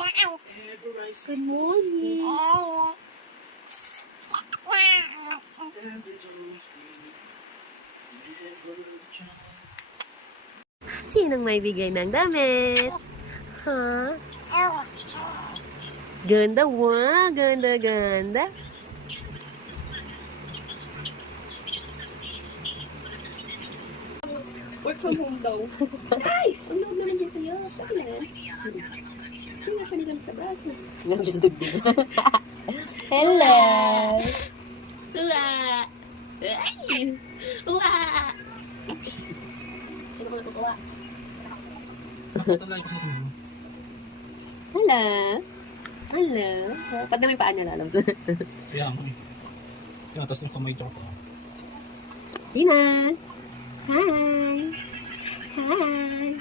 Good morning. Sinong may bigay ng damit? Ha? Ganda, wow. Ganda, ganda. Work from home daw. Ay! Ang load naman dyan sa'yo. Bakit na? Hindi nga siya nilamig sa braso. I'm just dugdug. Hello! Uwa! Ay! Uwa! Sino ko natutuwa? Hello! Hello! Pag may paa niya lalam. Siya mo eh. Tinatas yung kamay ko. Tina! Hi! Hi!